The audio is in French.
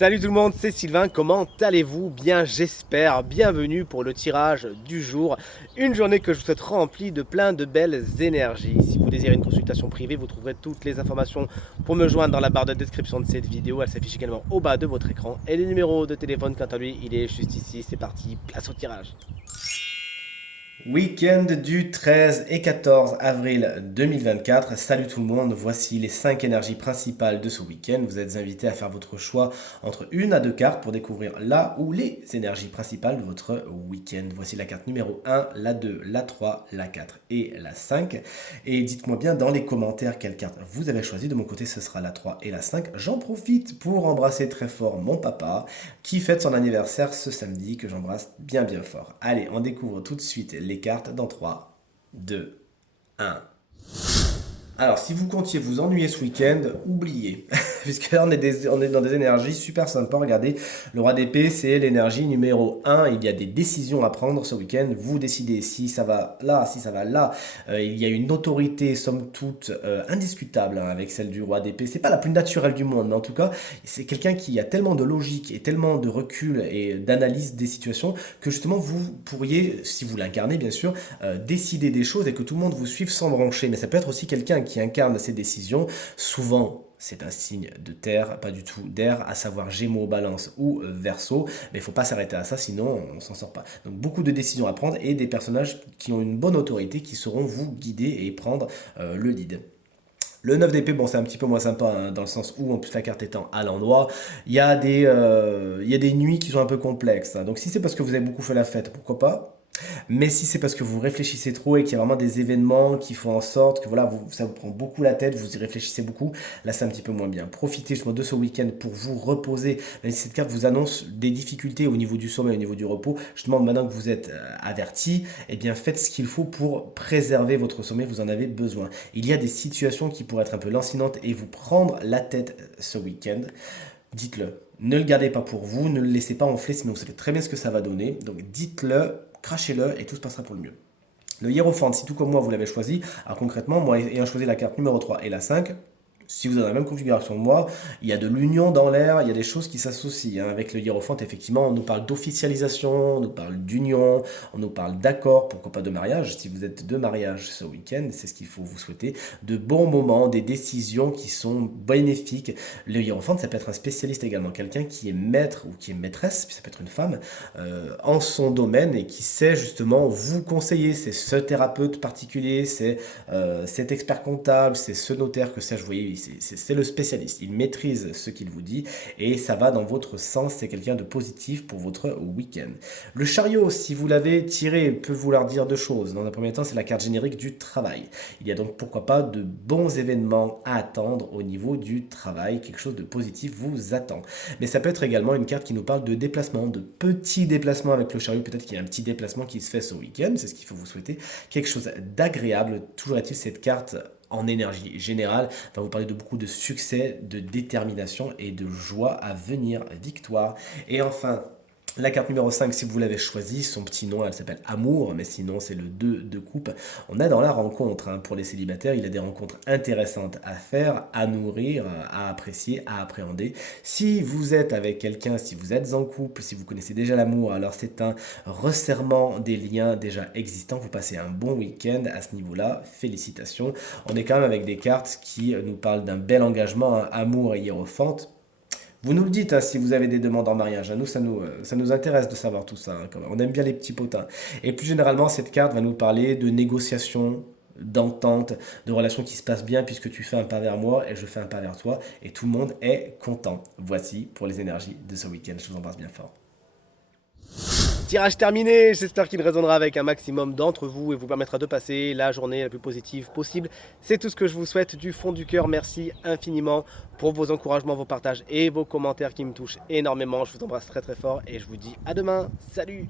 Salut tout le monde, c'est Sylvain, comment allez-vous? Bien j'espère, bienvenue pour le tirage du jour. Une journée que je vous souhaite remplie de plein de belles énergies. Si vous désirez une consultation privée, vous trouverez toutes les informations pour me joindre dans la barre de description de cette vidéo. Elle s'affiche également au bas de votre écran. Et le numéro de téléphone, quant à lui, il est juste ici. C'est parti, place au tirage. Week-end du 13 et 14 avril 2024. Salut tout le monde, voici les 5 énergies principales de ce week-end. Vous êtes invités à faire votre choix entre une à deux cartes pour découvrir la ou les énergies principales de votre week-end. Voici la carte numéro 1, la 2, la 3, la 4 et la 5. Et dites-moi bien dans les commentaires quelle carte vous avez choisi. De mon côté, ce sera la 3 et la 5. J'en profite pour embrasser très fort mon papa qui fête son anniversaire ce samedi, que j'embrasse bien bien fort. Allez, on découvre tout de suite les cartes dans 3, 2, 1. Alors, si vous comptiez vous ennuyer ce week-end, oubliez. Puisque là, on est dans des énergies super sympas. Regardez, le roi d'épée, c'est l'énergie numéro 1. Il y a des décisions à prendre ce week-end. Vous décidez si ça va là, si ça va là. Il y a une autorité, somme toute, indiscutable avec celle du roi d'épée. C'est pas la plus naturelle du monde, mais en tout cas, c'est quelqu'un qui a tellement de logique et tellement de recul et d'analyse des situations que justement, vous pourriez, si vous l'incarnez bien sûr, décider des choses et que tout le monde vous suive sans broncher. Mais ça peut être aussi quelqu'un qui incarne ces décisions. Souvent, c'est un signe de terre, pas du tout d'air, à savoir Gémeaux, Balance ou Verseau. Mais il ne faut pas s'arrêter à ça, sinon on ne s'en sort pas. Donc beaucoup de décisions à prendre et des personnages qui ont une bonne autorité qui sauront vous guider et prendre le lead. Le 9 d'épée, bon, c'est un petit peu moins sympa, hein, dans le sens où, en plus, la carte étant à l'endroit, il y a des nuits qui sont un peu complexes, hein. Donc, si c'est parce que vous avez beaucoup fait la fête, pourquoi pas? Mais si c'est parce que vous réfléchissez trop et qu'il y a vraiment des événements qui font en sorte que voilà, ça vous prend beaucoup la tête, vous y réfléchissez beaucoup, là c'est un petit peu moins bien. Profitez justement de ce week-end pour vous reposer. Même si cette carte vous annonce des difficultés au niveau du sommeil, au niveau du repos, je demande maintenant que vous êtes averti, eh bien faites ce qu'il faut pour préserver votre sommeil, vous en avez besoin. Il y a des situations qui pourraient être un peu lancinantes et vous prendre la tête ce week-end. Dites-le. Ne le gardez pas pour vous, ne le laissez pas enfler, sinon vous savez très bien ce que ça va donner. Donc dites-le, crachez-le et tout se passera pour le mieux. Le hiérophante, si tout comme moi vous l'avez choisi, alors concrètement, moi ayant choisi la carte numéro 3 et la 5, si vous avez la même configuration que moi, il y a de l'union dans l'air, il y a des choses qui s'associent, hein. Avec le hiérophante, effectivement, on nous parle d'officialisation, on nous parle d'union, on nous parle d'accord, pourquoi pas de mariage. Si vous êtes de mariage ce week-end, c'est ce qu'il faut vous souhaiter. De bons moments, des décisions qui sont bénéfiques. Le hiérophante, ça peut être un spécialiste également, quelqu'un qui est maître ou qui est maîtresse, puis ça peut être une femme, en son domaine et qui sait justement vous conseiller. C'est ce thérapeute particulier, c'est cet expert comptable, c'est ce notaire que sais-je, vous voyez, c'est le spécialiste, il maîtrise ce qu'il vous dit et ça va dans votre sens, c'est quelqu'un de positif pour votre week-end. Le chariot, si vous l'avez tiré, peut vouloir dire deux choses. Dans un premier temps, c'est la carte générique du travail. Il y a donc pourquoi pas de bons événements à attendre au niveau du travail, quelque chose de positif vous attend. Mais ça peut être également une carte qui nous parle de déplacement, de petits déplacements avec le chariot, peut-être qu'il y a un petit déplacement qui se fait ce week-end, c'est ce qu'il faut vous souhaiter, quelque chose d'agréable. Toujours est-il, cette carte en énergie générale va vous parler de beaucoup de succès, de détermination et de joie à venir, victoire. Et enfin, la carte numéro 5, si vous l'avez choisie, son petit nom, elle s'appelle Amour, mais sinon c'est le 2 de coupe. On est dans la rencontre, hein. Pour les célibataires, il y a des rencontres intéressantes à faire, à nourrir, à apprécier, à appréhender. Si vous êtes avec quelqu'un, si vous êtes en couple, si vous connaissez déjà l'amour, alors c'est un resserrement des liens déjà existants. Vous passez un bon week-end à ce niveau-là, félicitations. On est quand même avec des cartes qui nous parlent d'un bel engagement, hein, amour et hiérophante. Vous nous le dites, hein, si vous avez des demandes en mariage. À nous, ça nous intéresse de savoir tout ça, hein, quand même. On aime bien les petits potins. Et plus généralement, cette carte va nous parler de négociations, d'entente, de relations qui se passent bien puisque tu fais un pas vers moi et je fais un pas vers toi et tout le monde est content. Voici pour les énergies de ce week-end. Je vous embrasse bien fort. Tirage terminé, j'espère qu'il résonnera avec un maximum d'entre vous et vous permettra de passer la journée la plus positive possible. C'est tout ce que je vous souhaite du fond du cœur. Merci infiniment pour vos encouragements, vos partages et vos commentaires qui me touchent énormément. Je vous embrasse très très fort et je vous dis à demain. Salut!